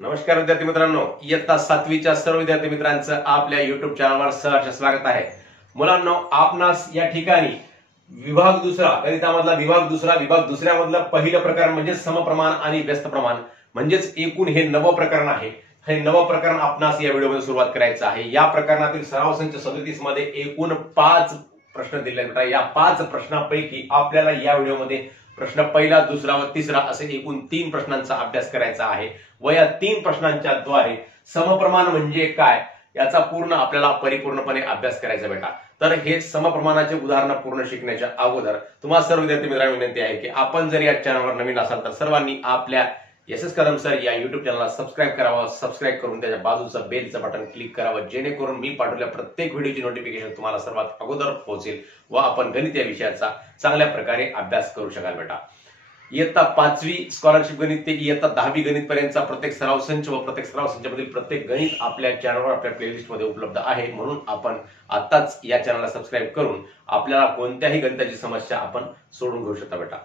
नमस्कार विद्यार्थी मित्रांनो, इयत्ता 7वीच्या सर्व विद्यार्थी मित्रांचं आपल्या युट्यूब चॅनलवर सहर्ष स्वागत आहे। मुलांनो, आपणास या ठिकाणी विभाग दुसरा, गणितामधला विभाग दुसऱ्यामधलं पहिलं प्रकरण म्हणजे समप्रमाण आणि व्यस्त प्रमाण म्हणजेच एकूण हे नवं प्रकरण आहे। हे नवं प्रकरण आपणास या व्हिडिओमध्ये सुरुवात करायचं आहे। या प्रकरणातील सराव संच 37 मध्ये एकूण 5 प्रश्न दिले आहेत। या 5 प्रश्नांपैकी आपल्याला या व्हिडिओमध्ये प्रश्न पहिला, दुसरा व तिसरा असे एकूण 3 प्रश्नांचा अभ्यास करायचा आहे व या 3 प्रश्नांच्या द्वारे समप्रमाण म्हणजे काय याचा पूर्ण आपल्याला परिपूर्णपणे अभ्यास करायचा बेटा। तर हे समप्रमाणाचे उदाहरण पूर्ण शिकण्याच्या अगोदर तुम्हाला सर्व विद्यार्थी मित्रांनो विनंती आहे की आपण जर या चॅनलवर नवीन असाल तर सर्वांनी आपल्या एस कदम सर या युट्यूब चॅनलला सबस्क्राइब करावा। सबस्क्राइब करून त्याच्या बाजूचं बेलचं बटन क्लिक करावं, जेणेकरून मी पाठवलेल्या प्रत्येक व्हिडिओची नोटिफिकेशन तुम्हाला सर्वात अगोदर पोहोचेल व आपण गणित या विषयाचा चांगल्या प्रकारे अभ्यास करू शकाल बेटा। इयत्ता 5वी स्कॉलरशिप गणित ते इयत्ता 10वी गणित पर्यंतचा प्रत्येक सराव संच व प्रत्येक सराव संचामधील प्रत्येक गणित आपल्या चॅनलवर आपल्या प्लेलिस्ट मध्ये उपलब्ध आहे। म्हणून आपण आताच या चॅनलला सबस्क्राइब करून आपल्याला कोणत्याही गणिताची समस्या आपण सोडून घेऊ शकता बेटा।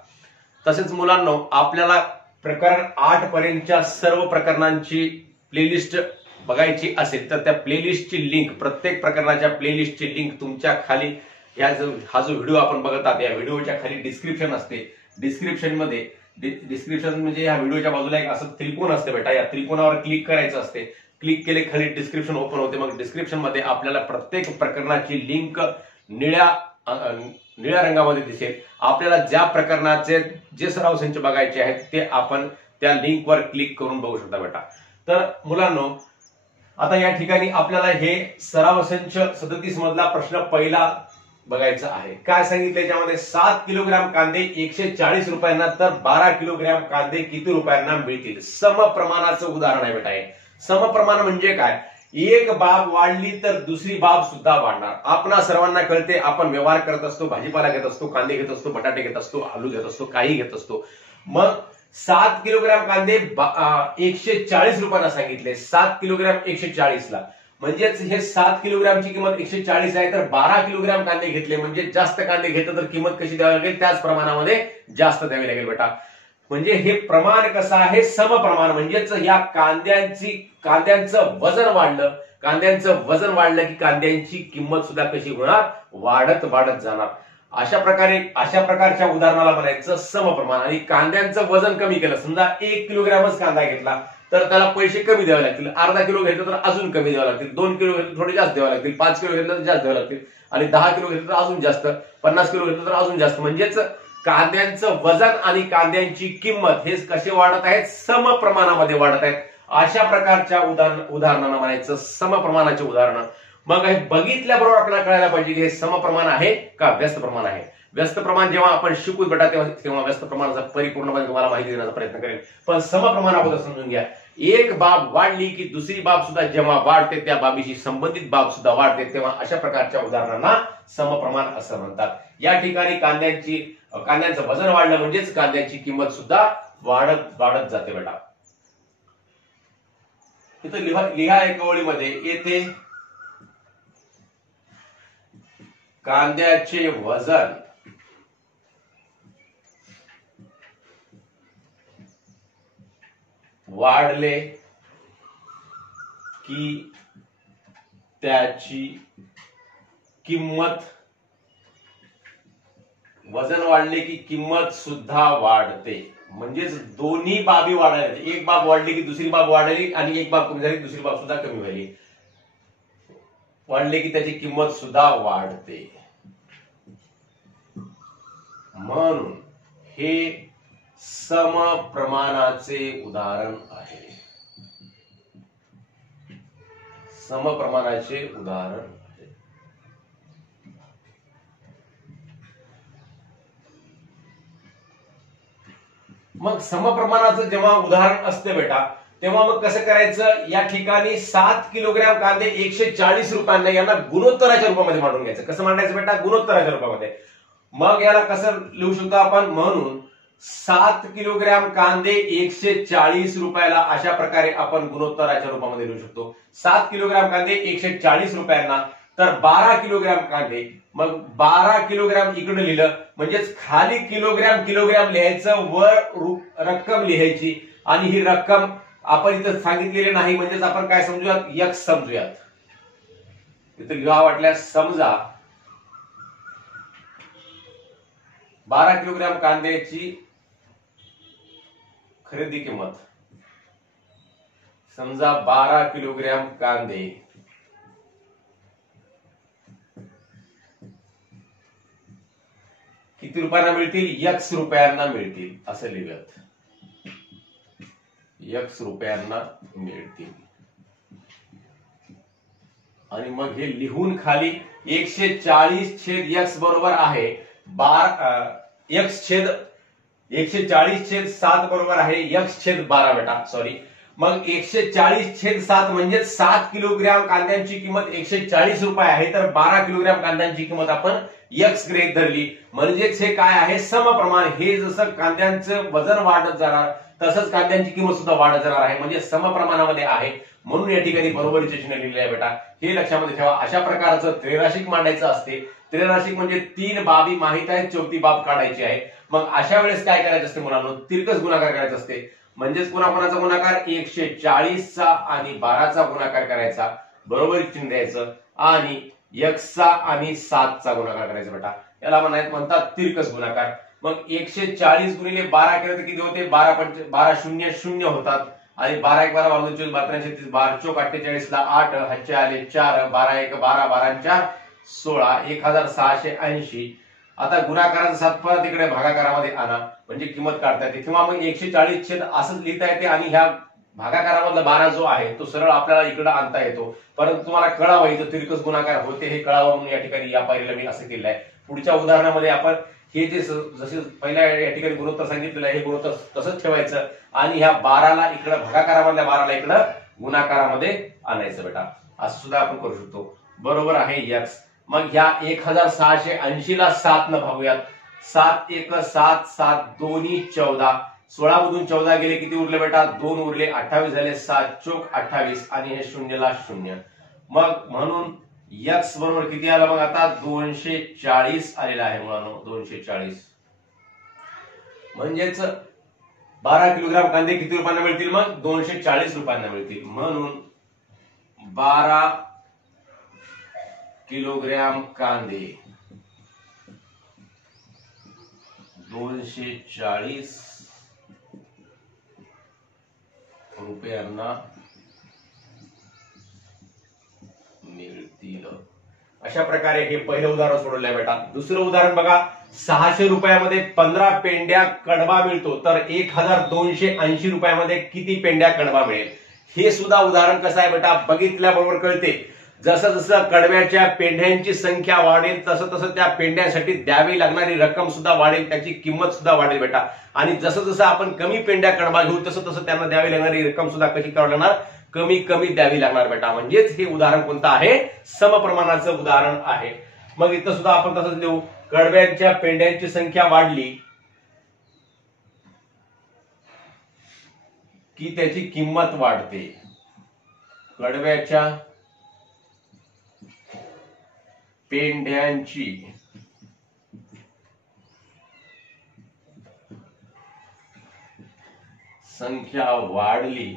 तसेच मुलांनो, आपल्याला प्रकरण 8 पर्यंतच्या सर्व प्रकरणांची प्लेलिस्ट बघायची असेल तर त्या प्लेलिस्टची लिंक, प्रत्येक प्रकरणाच्या प्लेलिस्टची लिंक तुमच्या खाली हा जो व्हिडिओ आपण बघत आहात या व्हिडिओच्या खाली डिस्क्रिप्शन असते। डिस्क्रिप्शन म्हणजे या व्हिडिओच्या बाजूला एक असं त्रिकोण असते बेटा, या त्रिकोणावर क्लिक करायचं असते। क्लिक केले खाली डिस्क्रिप्शन ओपन होते। मग डिस्क्रिप्शन मध्ये आपल्याला प्रत्येक प्रकरणाची लिंक निळ्या रंगामध्ये दिसेल। आपल्याला ज्या प्रकरणाचे जे सराव संच बघायचे आहेत ते आपण त्या लिंकवर क्लिक करून बघू शकता बेटा। तर मुलांनो, आता या ठिकाणी आपल्याला हे सराव संच 37 मधला प्रश्न पहिला बघायचा आहे। काय सांगितले त्यामध्ये 7 किलोग्राम कांदे 140 रुपयांना तर 12 किलोग्राम कांदे किती रुपयांना मिळतील। समप्रमाणाचं उदाहरण आहे बेटा हे। समप्रमाण म्हणजे काय, एक बाब वाढली तर दुसरी बाब सुद्धा वाढणार। आपणा सर्वांना कळते, आपण व्यवहार करत असतो, भाजीपाला घेत असतो, कांदे घेत असतो, बटाटे घेत असतो, आलू घेत असतो, काही घेत असतो। मग 7 किलोग्राम कांदे 140 रुपयांना सांगितले। 7 किलोग्राम 140 ला म्हणजेच हे 7 किलोग्रामची किंमत 140 आहे, तर 12 किलोग्राम कांदे घेतले म्हणजे जास्त कांदे घेतले तर किंमत कशी द्यावी लागेल, त्याच प्रमाणामध्ये जास्त द्यावी लागेल बेटा। म्हणजे हे प्रमाण कसं आहे, समप्रमाण म्हणजेच या कांद्यांचं वजन वाढलं, वजन वाढलं की कांद्यांची किंमत सुद्धा कशी होणार, वाढत जाणार। अशा प्रकारच्या उदाहरणाला म्हणायचं समप्रमाण। आणि कांद्यांचं वजन कमी केलं, समजा 1 किलोग्रामच कांदा घेतला तर त्याला पैसे कमी द्यावे लागतील, अर्धा किलो घेतलं तर अजून कमी द्यावे लागतील, 2 किलो घेतलं थोडे जास्त द्यावे लागतील, 5 किलो घेतलं तर जास्त द्यावे लागतील, आणि 10 किलो घेतलं तर अजून जास्त, 50 किलो घेतलं तर अजून जास्त। म्हणजेच कांद्यांचं वजन आणि कांद्यांची किंमत हे कसे वाढत आहेत, समप्रमाणामध्ये वाढत आहेत। अशा प्रकारच्या उदाहरणांना म्हणायचं समप्रमाणाचे उदाहरण। मग हे बघितल्याबरोबर आपल्याला कळायला पाहिजे की हे समप्रमाण आहे का व्यस्त प्रमाण आहे। व्यस्त प्रमाण जेव्हा आपण शिकू बेटा तेव्हा व्यस्त प्रमाणाचा परिपूर्णपणे तुम्हाला माहिती देण्याचा प्रयत्न करेल, पण समप्रमाण अगोदर समजून घ्या। एक बाब वाढली की दुसरी बाब सुद्धा जेव्हा वाढते, त्या बाबीशी संबंधित बाब सुद्धा वाढते, तेव्हा अशा प्रकारच्या उदाहरणांना समप्रमाण असं म्हणतात। या ठिकाणी कांद्यांचं वजन वाढलं म्हणजेच कांद्यांची किंमत सुद्धा वाढत जाते बेटा। इथं लिहा एका ओळीमध्ये, येथे कांद्याचे वजन वाढले की त्याची किंमत, वजन वाढले की किंमत सुद्धा वाढते। म्हणजेच दोन्ही बाबी वाढल्या, एक बाब वाढली की दुसरी बाब वाढली आणि एक बाब कमी झाली दुसरी बाब सुद्धा कमी झाली, वाढले की त्याची किंमत सुद्धा वाढते। म्हणून हे समप्रमाणाचे उदाहरण आहे, समप्रमाणाचे उदाहरण आहे। मग समप्रमाणाचं जेव्हा उदाहरण असते बेटा तेव्हा मग कसं करायचं, या ठिकाणी 7 किलोग्राम कांदे 140 रुपयांना यांना गुणोत्तराच्या रूपामध्ये मांडून घ्यायचं। कसं मांडायचं बेटा, गुणोत्तराच्या रूपामध्ये। मग याला कसं लिहू शकतो आपण, म्हणून 7 किलोग्राम कांदे 140 रुपयाला अशा प्रकारे आपण गुणोत्तराच्या रूपामध्ये लिहू शकतो। 7 किलोग्राम कांदे 140 रुपयांना तर 12 किलोग्राम कांदे, मग 12 किलोग्राम इकडे लिहिलं म्हणजेच खाली किलोग्राम लिहायचं, वर रक्कम लिहायची, आणि ही रक्कम आपण इथं सांगितलेले नाही, म्हणजेच आपण काय समजूयात, यक्स समजूयात. इथं लिहा वाटल्यास समजा 12 किलोग्राम कांद्याची खरेदी किंमत, समजा 12 किलोग्राम कांदे किती रुपयांना मिळतील, यक्स रुपयांना मिळतील असं लिहूयात. यक्स रुपयांना मिळतील. आणि मग हे लिहून खाली 140/x बरोबर आहे 140/7 बरोबर आहे x/12 बेटा, सॉरी. मग 140/7 म्हणजे 7 किलोग्राम कांद्यांची किंमत 140 रुपये आहे, तर 12 किलोग्राम कांद्यांची किंमत आपण यक्स गृहीत धरली. म्हणजेच हे काय आहे, समप्रमाण. हे जसं कांद्यांचं वजन वाढत जाणार तसंच कांद्यांची किंमत सुद्धा वाढत जाणार आहे, म्हणजे समप्रमाणामध्ये आहे. म्हणून या ठिकाणी बरोबरीचे चिन्ह लिहिलेले आहे बेटा. हे लक्षामध्ये ठेवा. अशा प्रकारचं त्रैराशिक मांडायचं असते. त्रैराशिक म्हणजे 3 बाबी माहित आहेत, 4थी बाब काढायची आहे. मग अशा वेळेस काय करायचं असते मुलांनो, तिरकस गुणाकार करायचा असते. म्हणजेच कोणाकोणाचा गुणाकार, 140चा आणि 12चा गुणाकार करायचा, बरोबर चिन्ह द्यायचं, आणि x आणि 7चा गुणाकार करायचा बेटा. याला म्हणतात तिरकस गुणाकार. मग 140 गुणिले 12 केलं तर किती होते, 12 शून्य शून्य होतात. आणि 12 1 12 12 24 12 36 12 चौक 48 ला 8 हातचे आले 4, 12 1 12 12 4 16, 1680. आता गुणाकाराचा 7 परत इकडे भागाकारामध्ये आणा, म्हणजे किंमत काढता येते. किंवा मग 140 असंच लिहिता येते, आणि ह्या भागाकारामधला 12 जो आहे तो सरळ आपल्याला इकडे आणता येतो. परंतु तुम्हाला कळावं इथं तिरकस गुणाकार होते हे कळावं म्हणून या ठिकाणी या पायरीला मी असं केलं आहे. पुढच्या उदाहरणामध्ये आपण हे जे जसे पहिल्या या ठिकाणी गुणोत्तर सांगितलेलं आहे हे गुणोत्तर तसंच ठेवायचं, आणि ह्या 12ला इकडे भागाकारामधल्या 12ला इकडे गुणाकारामध्ये आणायचं बेटा. असं सुद्धा आपण करू शकतो. बरोबर आहे यक्स. मग ह्या 1680 ला 7 न भागूयात. 7 1 7 7 दोन्ही 14. 16 मधून 14 गेले किती उरले बेटा, 2 उरले, 28 झाले. 7 चौक 28 आणि हे 0 ला 0. मग म्हणून यक्स बरोबर किती आलं, मग आता 240 आलेला आहे मुलांनो, 240. म्हणजेच 12 किलोग्राम कांदे किती रुपयांना मिळतील, मग 240 रुपयांना मिळतील. म्हणून 12 किलोग्राम कांदे 240 रुपयांना मिळतील. अशा प्रकारे हे पहिलं उदाहरण सोडवलंय बेटा. दुसरं उदाहरण बघा. 600 रुपयामध्ये 15 पेंड्या कडबा मिळतो, तर 1280 रुपयामध्ये किती पेंड्या कडबा मिळेल. हे सुद्धा उदाहरण कसं आहे बेटा, बघितल्याबरोबर कळते. जसं जसं कडब्याच्या पेंढ्यांची संख्या वाढेल तसं तसं त्या पेंढ्यासाठी द्यावी लागणारी रक्कम सुद्धा वाढेल, त्याची किंमत सुद्धा वाढेल बेटा. आणि जसं जसं आपण कमी पेंड्या कडबा घेऊ तसं तसं त्यांना द्यावी लागणारी रक्कम सुद्धा कशी करावी लागणार, कमी कमी द्यावी लागणार बेटा. म्हणजेच हे उदाहरण कोणतं आहे, समप्रमाणाचं उदाहरण आहे. मग इथं सुद्धा आपण तसंच लिहू. कडब्यांच्या पेंड्यांची संख्या वाढली की त्याची किंमत वाढते. कडब्याच्या पेंढ्यांची संख्या वाढली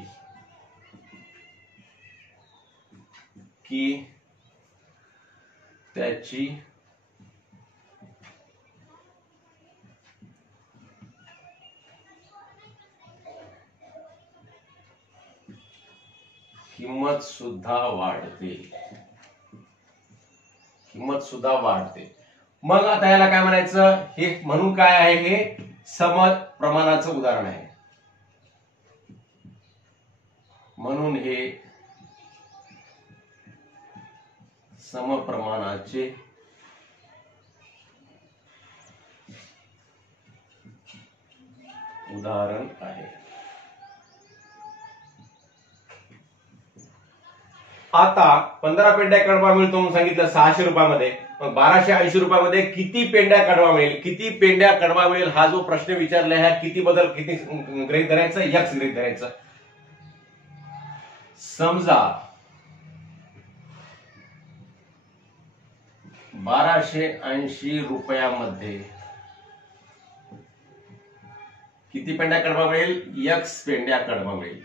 की त्याची किंमत सुद्धा वाढते. किंमत सुद्धा वाढते. मग आता याला काय म्हणायचं, हे म्हणून काय आहे, हे समप्रमाणाचं उदाहरण आहे. म्हणून हे समप्रमाणाचे उदाहरण आहे. आता 15 पेंड्या कडबा मिळतो म्हणून सांगितलं 600 रुपयामध्ये. मग 1280 रुपयामध्ये किती पेंड्या कडबा मिळेल, किती पेंड्या कडबा मिळेल हा जो प्रश्न विचारला आहे, किती बदल किती गृहीत धरायचं, यक्स गृहीत धरायचं. समजा 1280 रुपयामध्ये किती पेंड्या कडबा मिळेल, यक्स पेंड्या कडबा मिळेल.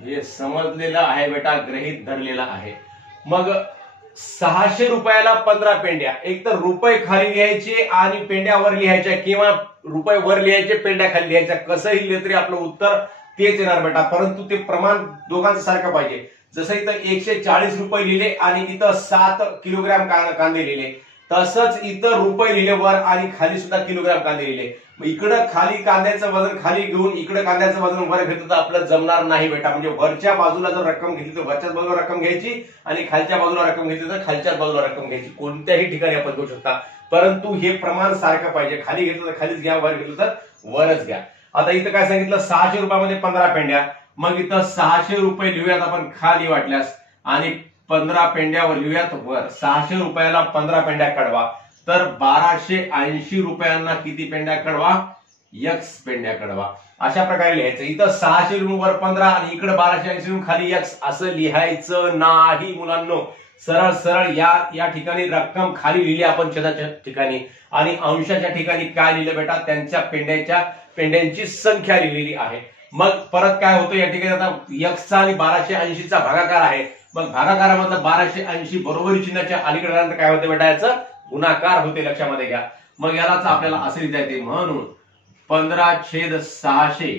हे समजलेलं आहे बेटा, गृहीत धरलेलं आहे. मग 600 रुपयाला 15 पेंड्या, एक तर रुपये खाली लिहायचे आणि पेंड्या वर लिहायच्या, किंवा रुपये वर लिहायचे पेंड्या खाली लिहायच्या. कसंही लिहिलं तरी आपलं उत्तर तेच येणार बेटा, परंतु ते प्रमाण दोघांचं सारखं पाहिजे. जसं इथं 140 रुपये लिहिले आणि इथं 7 किलोग्राम कांदे लिहिले, तसंच इथं रुपये लिहिले वर आणि खाली सुद्धा किलोग्राम कांदे लिहिले. इकडं खाली कांद्याचं वजन खाली घेऊन इकडे कांद्याचं वजन वर घेतलं तर आपलं जमणार नाही बेटा. म्हणजे वरच्या बाजूला जर रक्कम घेतली तर वरच्याच बाजूला रक्कम घ्यायची आणि खालच्या बाजूला रक्कम घेतली तर खालच्याच बाजूला रक्कम घ्यायची. कोणत्याही ठिकाणी आपण घेऊ शकता, परंतु हे प्रमाण सारखं पाहिजे. खाली घेतलं तर खालीच घ्या, वर घेतलं तर वरच घ्या. आता इथं काय सांगितलं, 600 रुपयामध्ये 15 पेंड्या. मग इथं 600 रुपये लिहूयात आपण खाली वाटल्यास आणि 15 पेंड्यावर लिहूयात वर. 600 रुपयाला 15 पेंड्या काढवा तर 1280 रुपयांना किती पेंड्या काढवा, एक्स पेंड्या काढवा. अशा प्रकारे लिहायचं. इथं 600 वर 15 आणि इकडे 1280 खाली एक्स असं लिहायचं नाही मुलांनो. सरळ सरळ या ठिकाणी रक्कम खाली लिहिली आपण छेदाच्या ठिकाणी आणि अंशाच्या ठिकाणी काय लिहिलं बेटा, त्यांच्या पेंड्यांची संख्या लिहिलेली आहे. मग परत काय होतं या ठिकाणी, आता एक्सचा आणि 1280चा भागाकार आहे. मग भागाकारामधलं 1280 बरोबरी चिन्हाच्या अलीकडे आल्यानंतर काय होते बेटा, याचं गुणाकार होते, लक्षामध्ये घ्या. मग यालाच आपल्याला असं लिहिता येते, म्हणून 15/600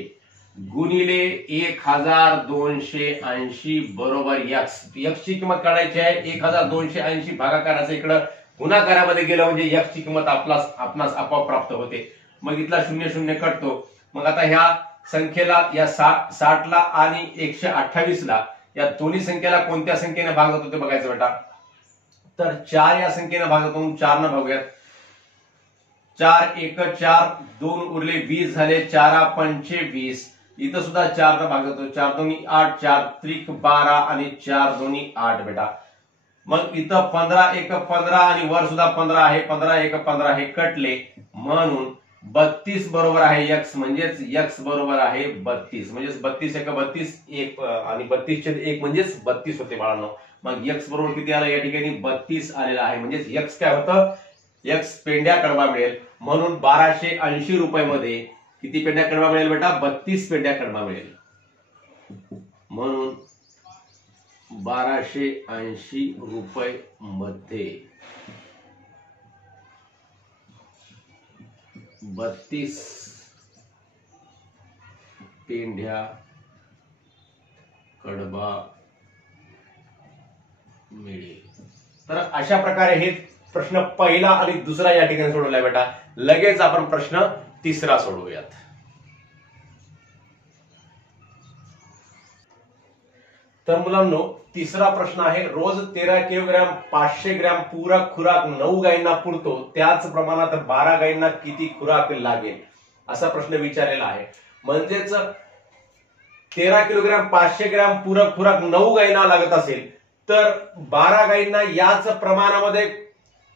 गुणिले 1280 बरोबर एक्स. एक्स ची किंमत काढायची आहे. 1280 भागाकाराचं इकडं गुणाकारामध्ये गेलं म्हणजे एक्स ची किंमत आपणास आपोआप प्राप्त होते. मग इथला 00 कटतो. मग आता ह्या संख्येला, या 60 ला आणि 128 ला, या दोन्ही संख्येला कोणत्या संख्येने भाग जातो ते बघायचं बेटा. तर 4 या संख्येने भाग जातो, 4 न भागूयात. 4 1 4, 2 उरले 20 झाले, 4 25. इथं सुद्धा 4 न भाग जातो. 4 दोन्ही 8, 4 त्रिक 12 आणि 4 दोन्ही 8 बेटा. मग इथं 15 1 15 आणि वर सुद्धा 15 आहे. 15 1 15 हे कटले, म्हणून 32 बरोबर आहे एक्स. म्हणजेच एक्स बरोबर आहे 32. म्हणजेच 32 1 32 1 आणि 32/1 म्हणजेच 32 होते बाळांनो. मग एक्स बरोबर किती आलं, या ठिकाणी 32 आलेला आहे. म्हणजेच एक्स काय होतं, एक्स पेंड्या कडवा मिळेल. म्हणून 1280 रुपयामध्ये किती पेंड्या कडवा मिळेल बेटा, 32 पेंड्या कडवा मिळेल. म्हणून 1280 रुपये मध्ये 32 पेंड्या कडबा मिळेल. तर अशा प्रकारे हे प्रश्न पहिला आणि दुसरा या ठिकाणी सोडवलाय बेटा. लगेच आपण प्रश्न तिसरा सोडवूयात. तर मुलांनो, तिसरा प्रश्न आहे, रोज 13 किलोग्राम 500 ग्रॅम पूरक खुराक 9 गायींना पुरतो, त्याच प्रमाणात 12 गायींना किती खुराक लागेल, असा प्रश्न विचारलेला आहे. म्हणजेच 13 किलोग्राम 500 ग्रॅम पूरक खुराक 9 गायींना लागत असेल तर 12 गायींना याच प्रमाणामध्ये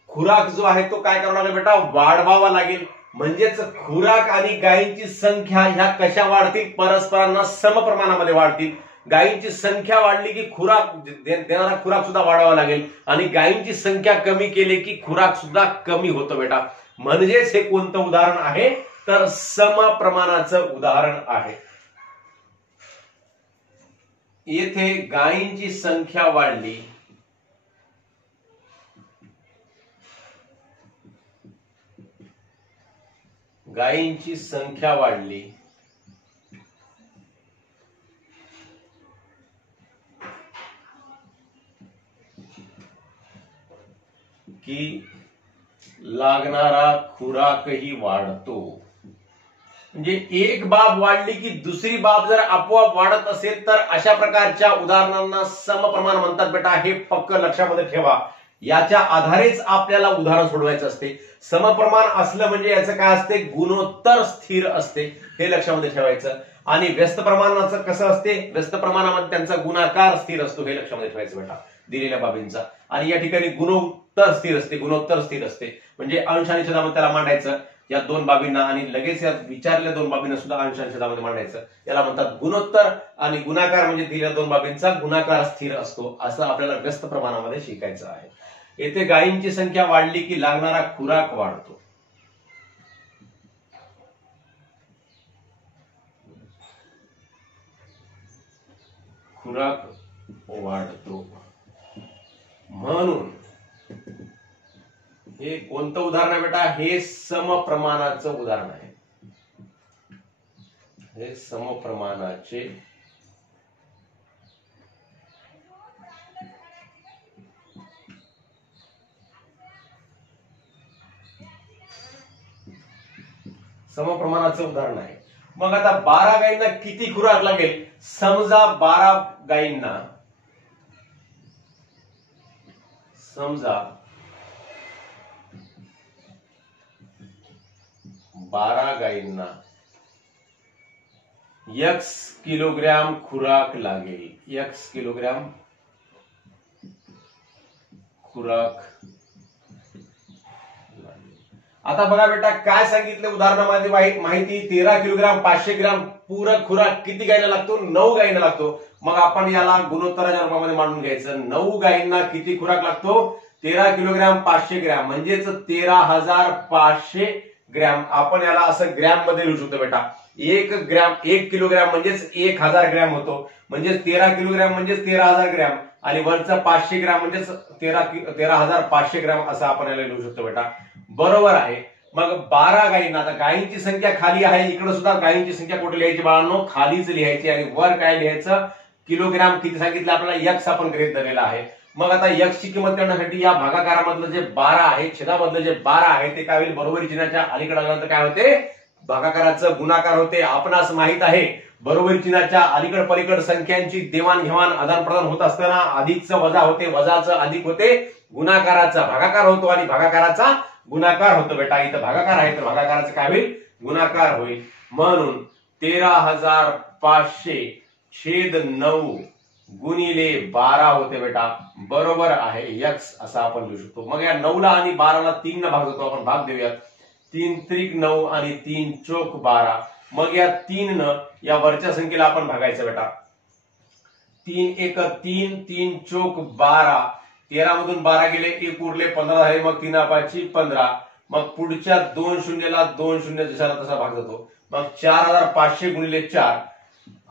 खुराक जो आहे तो काय करावा लागेल बेटा, वाढवावा लागेल. म्हणजेच खुराक आणि गायींची संख्या ह्या कशा वाढतील, परस्परांना समप्रमाणामध्ये वाढतील. गायींची संख्या वाढली की खुराक देणारा खुराक सुद्धा वाढवावा लागेल आणि गायींची संख्या कमी केली की खुराक सुद्धा कमी होतो बेटा. म्हणजेच हे कोणतं उदाहरण आहे, तर समप्रमाणाचं उदाहरण आहे. येथे गायींची संख्या वाढली, गायींची संख्या वाढली की लागणारा खुराकही वाढतो. म्हणजे एक बाब वाढली की दुसरी बाब जर आपोआप वाढत असेल तर अशा प्रकारच्या उदाहरणांना समप्रमाण म्हणतात बेटा. हे पक्क लक्षामध्ये ठेवा. याच्या आधारेच आपल्याला उदाहरण सोडवायचं असते. समप्रमाण असलं म्हणजे याचं काय असते, गुणोत्तर स्थिर असते, हे लक्षामध्ये ठेवायचं. आणि व्यस्त प्रमाणाचं कसं असते, व्यस्त प्रमाणामध्ये त्यांचा गुणाकार स्थिर असतो, हे लक्षामध्ये ठेवायचं बेटा दिलेल्या बाबींचा. आणि या ठिकाणी गुणोत्तर स्थिर असते, गुणोत्तर स्थिर असते म्हणजे अंश आणि छेदामध्ये त्याला मांडायचं या दोन बाबींना, आणि लगेच या विचारलेल्या दोन बाबींना सुद्धा अंश आणि छेदामध्ये मांडायचं. याला म्हणतात गुणोत्तर. आणि गुणाकार म्हणजे दिलेल्या दोन बाबींचा गुणाकार स्थिर असतो, असं आपल्याला व्यस्त प्रमाणामध्ये शिकायचं आहे. येथे गायींची संख्या वाढली की लागणारा खुराक वाढतो. खुराक वाढतो. म्हणून हे कोणतं उदाहरण आहे बेटा? हे समप्रमाणाचं उदाहरण आहे. हे समप्रमाणाचे उदाहरण आहे. मग आता 12 गायींना किती खुराक लागेल? समजा 12 गायींना 'X' किलोग्रॅम खुराक लागेल. X किलोग्रॅम खुराक. आता बघा बेटा, काय सांगितलं उदाहरणामध्ये माहिती? 13 किलोग्रॅम 500 ग्रॅम पूरक खुराक किती गायींना लागतो? 9 गायींना लागतो. मग आपण याला गुणोत्तराच्या रूपामध्ये मांडून घ्यायचं. 9 गायींना किती खुराक लागतो? 13 किलोग्रॅम 500 ग्रॅम म्हणजेच 13,500 ग्रॅम. आपण याला असं ग्रॅम मध्ये लिहू शकतो बेटा. 1 किलोग्रॅम म्हणजेच 1000 ग्रॅम होतो. म्हणजेच 13 किलोग्रॅम म्हणजेच 13,000 ग्रॅम आणि वरचा 500 ग्रॅम म्हणजेच 13,500 ग्रॅम असं आपण याला लिहू शकतो बेटा. बरोबर आहे. मग 12 गायींना, आता गायींची संख्या खाली आहे, इकडे सुद्धा गायींची संख्या कुठे लिहायची बाळांनो? खालीच लिहायची. आणि वर काय लिहायचं? किलोग्रॅम किती सांगितलं आपल्याला? X आपण गृहीत धरलेला आहे. मग आता X ची किंमत काढण्यासाठी या भागाकारामधलं जे 12 आहे, छेदामधलं जे 12 आहे ते काय होईल? बरोबरी चिन्हाच्या अलीकडे आल्यानंतर काय होते? भागाकाराचं गुणाकार होते. आपणास माहित आहे बरोबरी चिन्हाच्या अलीकड पलीकड संख्यांची देवाणघेवाण आदान प्रदान होत असताना अधिकचं वजा होते, वजाचं अधिक होते, गुणाकाराचा भागाकार होतो आणि भागाकाराचा गुणाकार होतो बेटा. इथं भागाकार आहे तर भागाकाराचं काय होईल? गुणाकार होईल. म्हणून 13,500 छेद 9 गुणिले 12 होते बेटा. बरोबर आहे. X असं आपण लिहू शकतो. मग या 9ला आणि 12ला 3 न भाग देतो आपण. भाग देऊयात. 3 त्रिक 9 आणि 3 चोक 12. मग या 3 न या वरच्या संख्येला आपण भागायचं बेटा. 3 एक 3, 3 चोक 12. 13 मधून 12 गेले, 1 उरले, 15 झाले. मग 3 5 15. मग पुढच्या 2 शून्यला 2 शून्य जशाला तसा भाग जातो. मग 4,500 गुणिले 4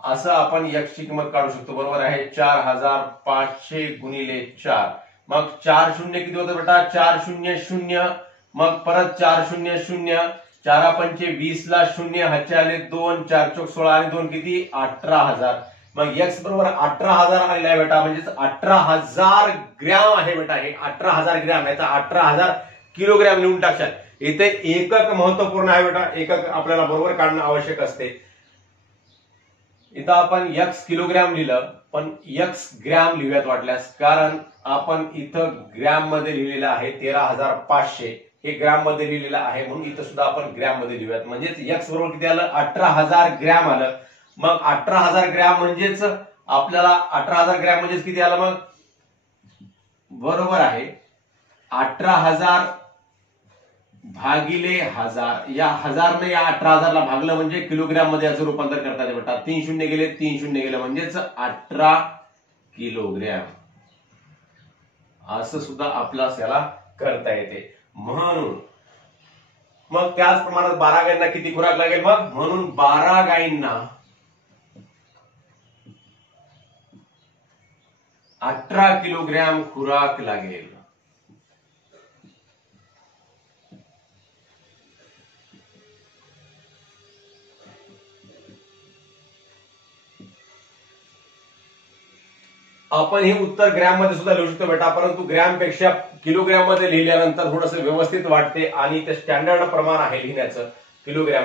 असं आपण X ची किंमत काढू शकतो. बरोबर आहे. 4,500 गुणिले 4. मग 4 शून्य किती होतं बेटा? 4 शून्य 0. मग परत 4 शून्य 0. 4 पंचे 20 ला 0 हातचे आले 2. 4 चोक 16 आणि 2 किती? 18,000. मग X बरोबर 18,000 आलेला आहे बेटा. म्हणजेच 18,000 ग्रॅम आहे बेटा. हे 18,000 ग्रॅम आहे तर 18,000 किलोग्रॅम लिहून टाकशाल. इथे एकक महत्वपूर्ण आहे बेटा. एकक आपल्याला बरोबर काढणं आवश्यक असते. इथं आपण X किलोग्रॅम लिहिलं पण X ग्रॅम लिहूयात वाटल्यास, कारण आपण इथं ग्रॅम मध्ये लिहिलेलं आहे 13,500. हे ग्रॅम मध्ये लिहिलेलं आहे म्हणून इथं सुद्धा आपण ग्रॅम मध्ये लिहूयात. म्हणजेच X बरोबर किती आलं? 18,000 ग्रॅम आलं. मग 18,000 ग्रॅम म्हणजेच आपल्याला 18,000 ग्रॅम म्हणजेच किती आलं? मग बरोबर आहे 18,000 भागिले 1000. या 1000 ने या 18,000 ला भागलं म्हणजे किलोग्रॅम मध्ये याचं रूपांतर करता येते बेटा. 3 शून्य गेले, 3 शून्य गेले म्हणजेच 18 किलोग्रॅम असं सुद्धा आपल्याला याला करता येते. म्हणून मग त्याच प्रमाणात 12 गायींना किती खुराक लागेल? मग म्हणून 12 गायींना 18 किलोग्रॅम खुराक लागेल. आपण हे उत्तर ग्रॅम मध्ये सुद्धा लिहू शकतो बेटा, परंतु ग्रॅम पेक्षा किलोग्रॅम मध्ये लिहिल्यानंतर थोडंसं व्यवस्थित वाटते आणि ते स्टँडर्ड प्रमाण आहे लिहिण्याचं किलोग्रॅम.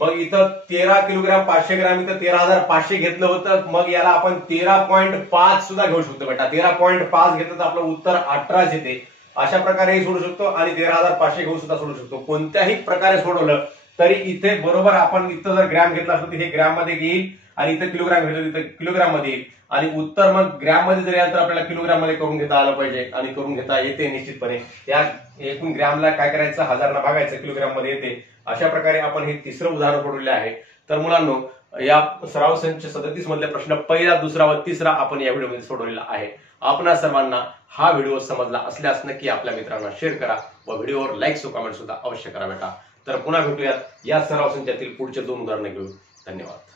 मग इथं 13 किलोग्रॅम 500 ग्रॅम इथं 13,500 घेतलं होतं. मग याला आपण 13.5 सुद्धा घेऊ शकतो बेटा. 13.5 घेतलं तर आपलं उत्तर 18 येते. अशा प्रकारे सोडू शकतो आणि 13,500 घेऊन सुद्धा सोडू शकतो. कोणत्याही प्रकारे सोडवलं तरी इथे बरोबर आपण इथं जर ग्रॅम घेतला असतो तर हे ग्रॅम मध्ये येईल आणि इथं किलोग्रॅम घेतलं तर किलोग्रॅम मध्ये येईल आणि उत्तर मग ग्रॅम मध्ये जर याल तर आपल्याला किलोग्रॅम मध्ये करून घेता आलं पाहिजे आणि करून घेता येते निश्चितपणे. या एकूण ग्रॅमला काय करायचं? 1000 ला भागायचं, किलोग्रॅम मध्ये येते. अशा प्रकारे आपण हे तिसरं उदाहरण सोडवले आहे. तर मुलांनो, या सराव संच 37 मधले प्रश्न पहिला, दुसरा व तिसरा आपण या व्हिडिओमध्ये सोडवलेला आहे. आपणा सर्वांना हा व्हिडिओ समजला असल्यास नक्की आपल्या मित्रांना शेअर करा व व्हिडिओवर लाईक व कमेंट सुद्धा अवश्य करा बेटा. तर पुन्हा भेटूयात या सराव संचातील पुढचे 2 उदाहरणं घेऊन. धन्यवाद.